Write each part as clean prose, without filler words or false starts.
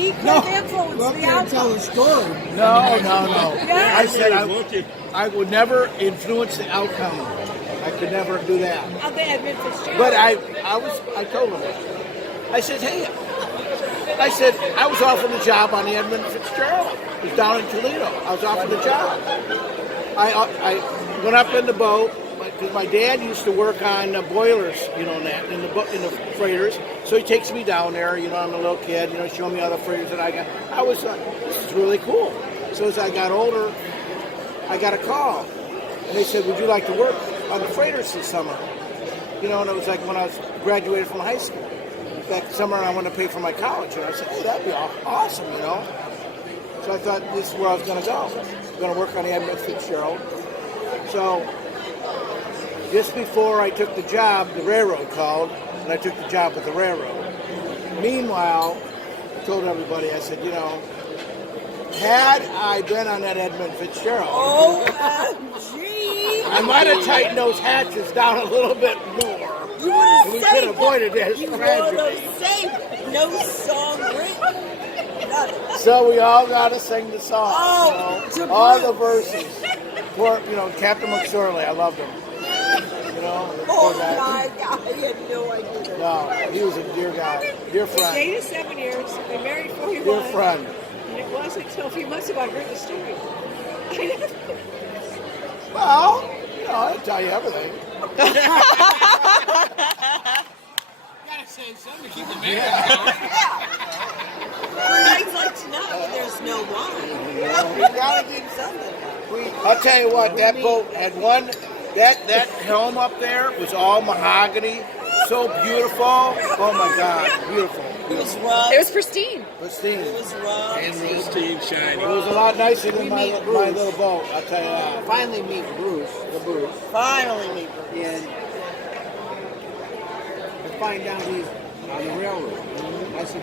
He could No, have influenced go up the there and tell outcome. the story. No. Yeah. I said I would never influence the outcome. I could never do that. Of the Edmund Fitzgerald. But I told him. I said, hey, I was offered a job on the Edmund Fitzgerald. It was down in Toledo. I was offered a job. I went up in the boat because my dad used to work on boilers, in the freighters. So he takes me down there. I'm a little kid. Showing me all the freighters that I got. I was this is really cool. So as I got older, I got a call, and they said, "Would you like to work on the freighters this summer?" And it was like when I was graduated from high school. That summer, I wanted to pay for my college, and I said, "Hey, that'd be awesome," So I thought this is where I was going to go. I was going to work on the Edmund Fitzgerald. So just before I took the job, the railroad called, and I took the job with the railroad. Meanwhile, I told everybody, I said, had I been on that Edmund Fitzgerald, OMG! I might have tightened those hatches down a little bit more. You would have We saved could have avoided it. this You would tragedy. have saved it. No song written. Nothing. So we all got to sing the song. Oh, to all the Bruce. verses. Poor, Captain McSorley, I loved him. Oh my God, I had no idea. No, he was a dear guy, dear We friend, dated 7 years. We married 41. dear friend. And it wasn't until a few months ago I heard the story. Well, I'll tell you everything. Gotta say something to keep the marriage I'd like to know if there's no wine. You gotta do something. I'll tell you what, that boat had one. That helm up there was all mahogany, so beautiful. Oh my God, beautiful. It was rough. It was pristine. Pristine. It was rough. and roasting, shiny. It was a lot nicer than We my meet Bruce. little boat. I'll tell you that. Finally meet Bruce, the Bruce, Finally, me. and I find out he's on the railroad. I said,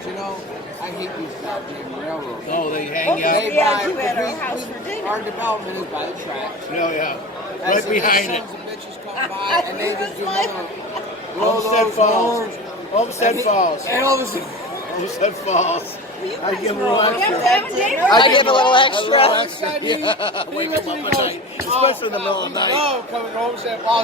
I hate these goddamn railroads. Oh, they hang Yeah, out. you at our house for dinner. Our development is by the tracks. Oh yeah, I right said, behind these it. sons of bitches come by and they just do another blow Homestead those Falls. horns. Homestead Falls. And all of a sudden, Homestead Falls. I give them a Yeah, little extra. that dinner. I give a little extra. A little extra. Yeah. Wake them up at night, especially in the middle of the night. No, coming home, said, "Oh,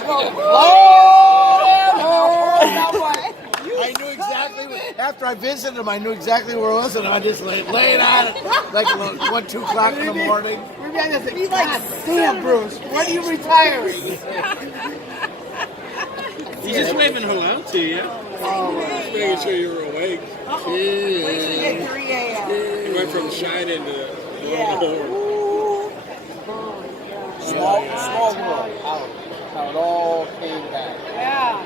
I knew exactly. After I visited him, I knew exactly where it was, and I just laid it on it like 1, 2 o'clock in the morning. we're going to say, God damn, Bruce, when are you retiring?" He's just waving hello to you. Just making sure you were awake. At 3 a.m. You went from shining to Yeah. horn. Small world, how it all came back. Yeah.